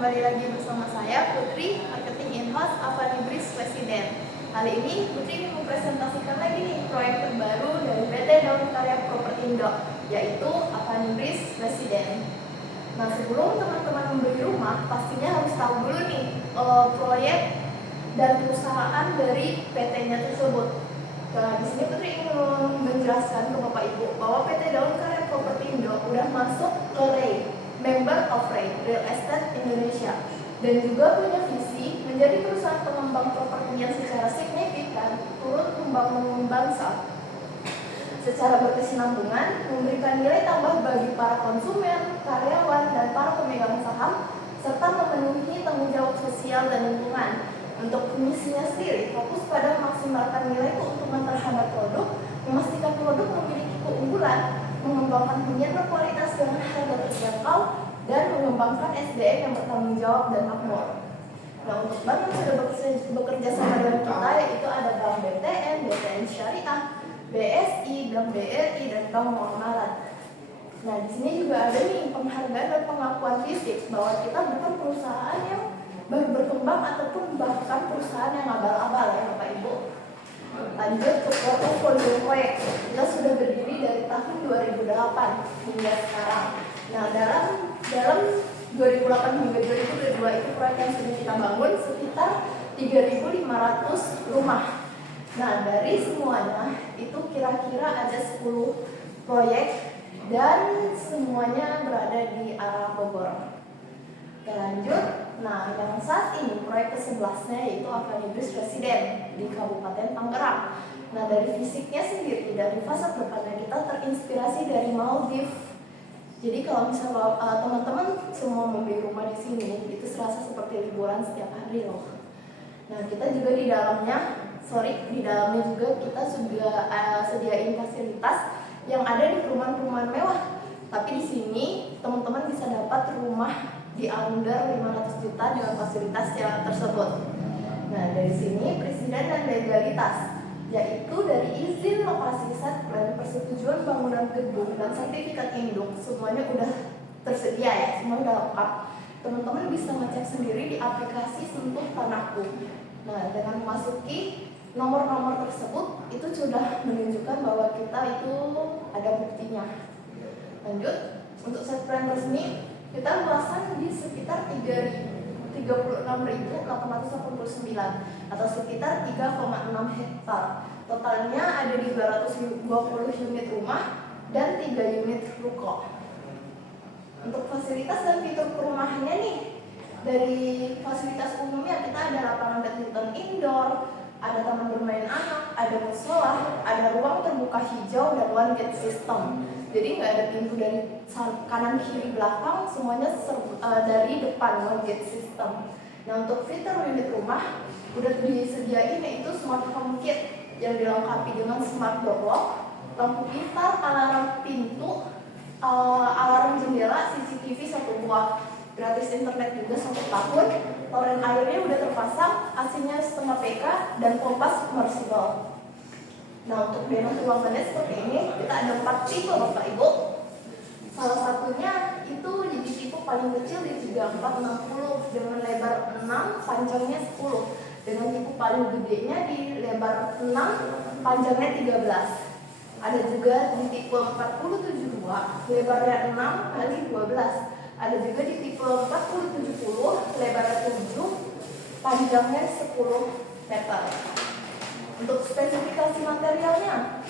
kembali lagi bersama saya Putri, Marketing In-House Avanibris Presiden. Kali ini Putri ingin mempresentasikan lagi nih proyek terbaru dari PT Daun Karya Propertindo, yaitu Avanibris Presiden. Nah, sebelum teman-teman membeli rumah, pastinya harus tahu dulu nih proyek dan perusahaan dari PT-nya tersebut. Nah, di sini Putri ingin menjelaskan ke Bapak Ibu bahwa PT Daun Karya Propertindo udah masuk ke REI, Member of REI, Real Estate Indonesia, dan juga punya visi menjadi perusahaan pengembang properti yang secara signifikan turut membangun bangsa secara berkesinambungan, memberikan nilai tambah bagi para konsumen, karyawan, dan para pemegang saham, serta memenuhi tanggung jawab sosial dan lingkungan. Untuk misinya sendiri, fokus pada memaksimalkan nilai keuntungan terhadap produk, memastikan produk memiliki keunggulan, mengembangkan hunian berkualitas dengan harga terjangkau, dan mengembangkan SDM yang bertanggung jawab dan makmur. Nah, untuk bank yang sudah bekerja sama dengan kita, yaitu ada Bank BTN, BTN Syariah, BSI, Bank BRI, dan Bank Muamalat. Nah, di sini juga ada nih penghargaan dan pengakuan fisik bahwa kita bukan perusahaan yang baru berkembang ataupun bahkan perusahaan yang abal-abal ya Bapak Ibu. Lanjut ke portofolio proyek, kita sudah berdiri dari tahun 2008 hingga sekarang. Nah, dalam 2008 hingga 2022 itu proyek yang sudah kita bangun sekitar 3.500 rumah. Nah, dari semuanya itu kira-kira ada 10 proyek dan semuanya berada di arah Bogor. Oke, lanjut. Nah, yang saat ini proyek ke-11-nya yaitu Avanibris Presiden di Kabupaten Tangerang. Nah, dari fisiknya sendiri, dari fasad depannya kita terinspirasi dari Maldives. Jadi kalau misalnya teman-teman semua membeli rumah di sini, itu serasa seperti liburan setiap hari loh. Nah, kita juga di dalamnya juga kita sudah sediain fasilitas yang ada di perumahan-perumahan mewah. Tapi di sini teman-teman bisa dapat rumah di under 500 juta dengan fasilitas yang tersebut. Nah, dari sini presiden dan legalitas, yaitu dari izin lokasi, set plan, persetujuan bangunan gedung, dan sertifikat induk, semuanya udah tersedia ya, semua udah lengkap. Teman-teman bisa ngecek sendiri di aplikasi Sentuh Tanahku. Nah, dengan memasuki nomor-nomor tersebut, itu sudah menunjukkan bahwa kita itu ada buktinya. Lanjut, untuk set plan resmi, kita luasan di sekitar 36.889 atau sekitar 3,6 hektar. Totalnya ada di 220 unit rumah dan 3 unit ruko. Untuk fasilitas dan fitur perumahannya nih, dari fasilitas umumnya kita ada lapangan badminton indoor, ada taman bermain anak, ada musola, ada ruang terbuka hijau, dan one gate system. Jadi nggak ada pintu dari kanan kiri belakang, semuanya dari depan, one gate system. Nah, untuk fitur unit rumah udah disediain yaitu smart home kit yang dilengkapi dengan smart door lock, lampu pintar, alarm pintu, alarm jendela, CCTV 1 buah, gratis internet juga 1 tahun, toren airnya udah terpasang, AC-nya setengah PK, dan pompa submersible. Nah, untuk denah ruangannya seperti ini, kita ada 4 tipe Bapak Ibu. Salah satunya itu di tipe paling kecil di 3460 dengan lebar 6, panjangnya 10. Dengan tipe paling gedenya di lebar 6, panjangnya 13. Ada juga di tipe 4072, lebarnya 6 kali 12. Ada juga di tipe 4070, lebarnya 7, panjangnya 10 meter. Untuk spesifikasi materialnya,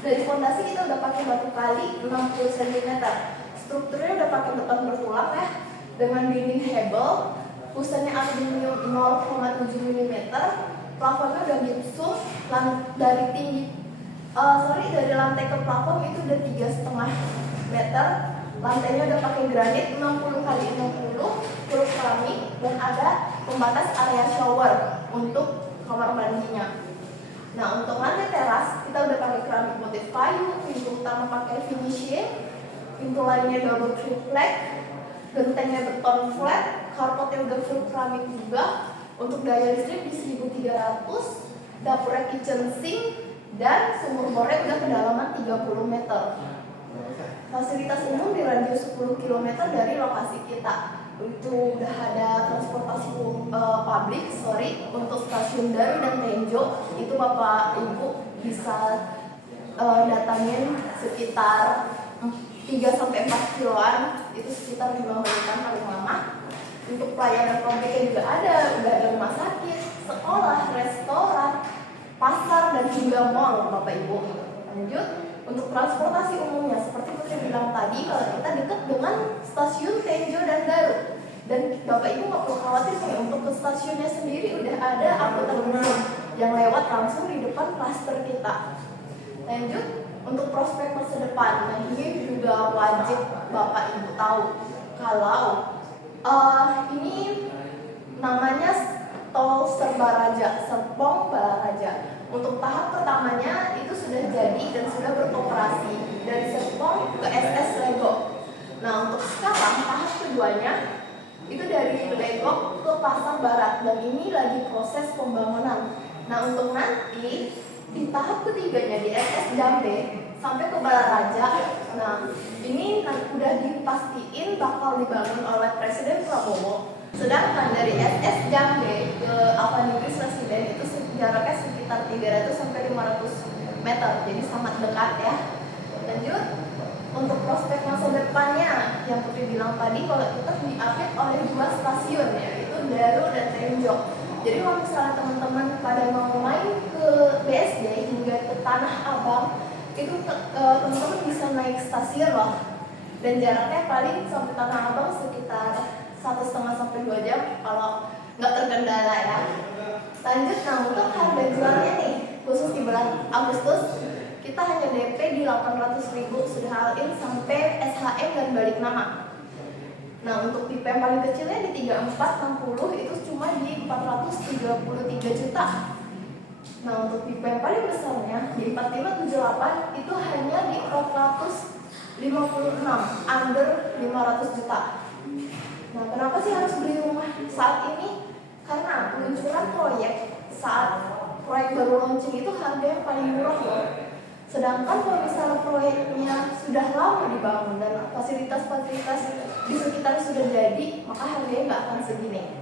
dari fondasi kita udah pakai batu kali 60 cm. Strukturnya udah pakai beton bertulang ya, dengan dinding hebel, pusatnya aluminium 0,7 mm, plafonnya udah gipsum, dari lantai ke plafon itu udah 3,5 meter. Lantainya udah pakai granit 60 kali 60, huruf keramik, dan ada pembatas area shower untuk kamar mandinya. Nah, untuk lantai teras kita udah pakai keramik motif kayu, pintu utama pakai finishing, pintu lainnya double triplek, gentengnya beton flat, carpotnya udah full keramik juga. Untuk daya listrik di 1300, dapurnya kitchen sink, dan sumur bornya udah kedalaman 30 meter. Fasilitas umum di radius 10 km dari lokasi kita. itu udah ada transportasi publik, untuk stasiun Daru dan Tenjo itu Bapak Ibu bisa datangin sekitar 3-4 kiloan, itu sekitar 5 menitan paling lama. Untuk pelayanan publiknya juga udah ada rumah sakit, sekolah, restoran, pasar, dan juga mall Bapak Ibu. Lanjut, untuk transportasi umumnya seperti Putri bilang tadi, kalau kita dekat dengan stasiun Tenjo dan Daru, dan Bapak Ibu nggak perlu khawatir nih, untuk ke stasiunnya sendiri udah ada angkutan umum yang lewat langsung di depan klaster kita. Lanjut, untuk prospek masa depan, nah ini juga wajib Bapak Ibu tahu kalau ini namanya tol Serbaraja, Serpong Balaraja. Untuk tahap pertamanya itu sudah jadi dan sudah beroperasi dari Serpong ke SS Legok. Nah, untuk sekarang tahap keduanya itu dari Legok ke Pasar Barat, dan ini lagi proses pembangunan. Nah, untuk nanti di tahap ketiganya di SS Jambe sampai ke Balaraja, nah ini udah dipastiin bakal dibangun oleh Presiden Prabowo. Sedangkan dari SS Jambe ke Alvanibris Residen itu jaraknya sekitar 300-500 meter, jadi sangat dekat ya. Lanjut, untuk prospek masa depannya yang Putri bilang tadi, kalau kita diupdate oleh 2 stasiun, yaitu Daru dan Tenjo. Jadi kalau misalnya teman-teman pada mau main ke BSD hingga ke Tanah Abang, itu teman-teman bisa naik stasiun loh, dan jaraknya paling sampai Tanah Abang sekitar 1,5-2 jam kalau nggak terkendala ya. Lanjut, nah untuk harga jualnya nih, khusus di bulan Agustus kita hanya DP di 800.000 sudah all-in sampai SHM dan balik nama. Nah, untuk tipe yang paling kecilnya di 3460 itu cuma di 433 juta. Nah, untuk tipe yang paling besarnya di 4578 itu hanya di 456, under 500 juta. Nah, kenapa sih harus beli rumah saat ini? Karena peluncuran proyek saat proyek baru launching itu harga yang paling murah loh. Sedangkan kalau misalnya proyeknya sudah lama dibangun dan fasilitas-fasilitas di sekitar sudah jadi, maka harganya nggak akan segini.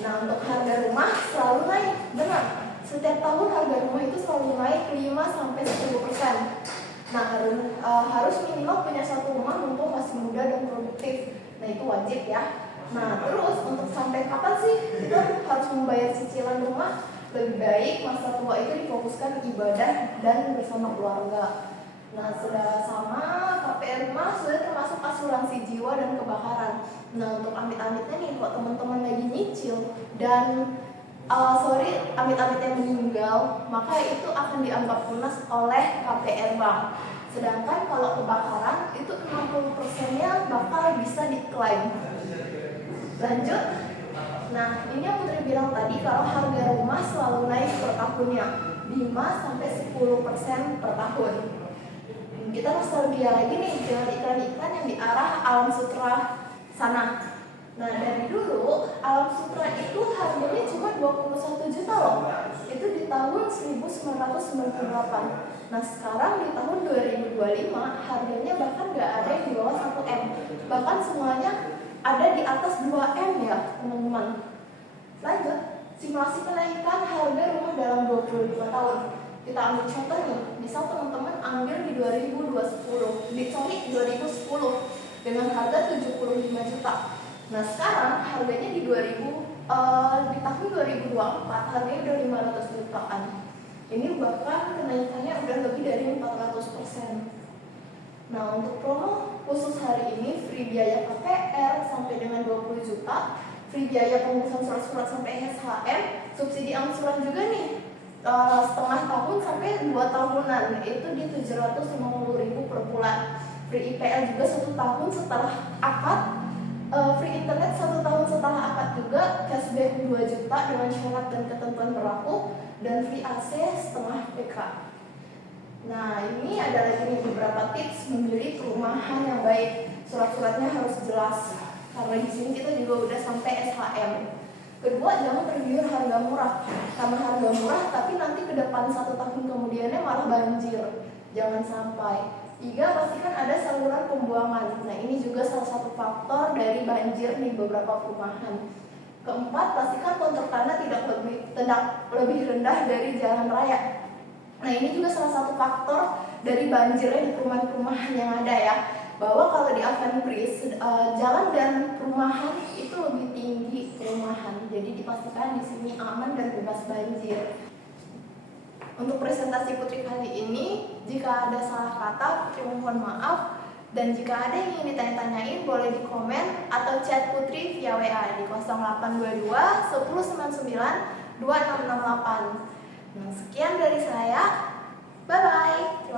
Nah, untuk harga rumah selalu naik, benar. Setiap tahun harga rumah itu selalu naik 5-10%. Nah, harus minimal punya 1 rumah mumpung masih muda dan produktif. Nah, itu wajib ya. Nah, terus untuk sampai kapan sih kita harus membayar cicilan rumah? Lebih baik masa tua itu difokuskan ibadah dan bersama keluarga. Nah, sudah sama KPR rumah, sudah termasuk asuransi jiwa dan kebakaran. Nah, untuk amit-amitnya nih, kalau teman-teman lagi nyicil dan amit-amitnya meninggal, maka itu akan dianggap lunas oleh KPR Bank. Sedangkan kalau kebakaran itu 60%-nya bakal bisa diklaim. Lanjut. Nah, ini yang Putri bilang tadi, kalau harga rumah selalu naik per tahunnya 5-10% per tahun. Kita nostalgia lagi nih dengan iklan-iklan yang diarah Alam Sutra sana. Nah, dari dulu Alam Sutra itu harganya cuma 21 juta loh. Itu di tahun 1998. Nah, sekarang di tahun 2025 harganya bahkan nggak ada yang di bawah 1 M. Bahkan semuanya ada di atas 2 M ya teman-teman. Lanjut, simulasi kenaikan harga rumah dalam 25 tahun. Kita ambil contoh nih, misal teman-teman ambil di 2010 dengan harga 75 juta. Nah, sekarang harganya di tahun 2024 harganya udah 500 jutaan. Ini bahkan kenaikannya udah lebih dari 400%. Nah, untuk promo khusus hari ini free biaya KPR sampai dengan 20 juta, free biaya pengurusan surat-surat sampai SHM, subsidi angsuran juga nih setengah tahun sampai 2 tahunan itu di 750.000 per bulan. Free IPL juga 1 tahun setelah akad, free internet 1 tahun setelah akad juga, cashback 2 juta dengan syarat dan ketentuan berlaku, dan free AC setengah PK. Nah, ini ada lagi nih beberapa tips memilih perumahan yang baik. Surat-suratnya harus jelas, karena di sini kita juga udah sampai SHM. Kedua, jangan tergiur harga murah. Karena harga murah, tapi nanti ke depan 1 tahun kemudiannya malah banjir. Jangan sampai. Tiga, pastikan ada saluran pembuangan. Nah, ini juga salah satu faktor dari banjir di beberapa perumahan. Keempat, pastikan kontur tanah tidak lebih rendah dari jalan raya. Nah, ini juga salah satu faktor dari banjirnya di perumahan-perumahan yang ada ya. Bahwa kalau di Avanbridge, jalan dan perumahan itu lebih tinggi perumahan. Jadi dipastikan di sini aman dan bebas banjir. Untuk presentasi Putri kali ini, jika ada salah kata, Putri mohon maaf. Dan jika ada yang ingin ditanya-tanyain, boleh di komen atau chat Putri via WA di 0822 1099 2668. Nah, sekian dari saya. Bye-bye.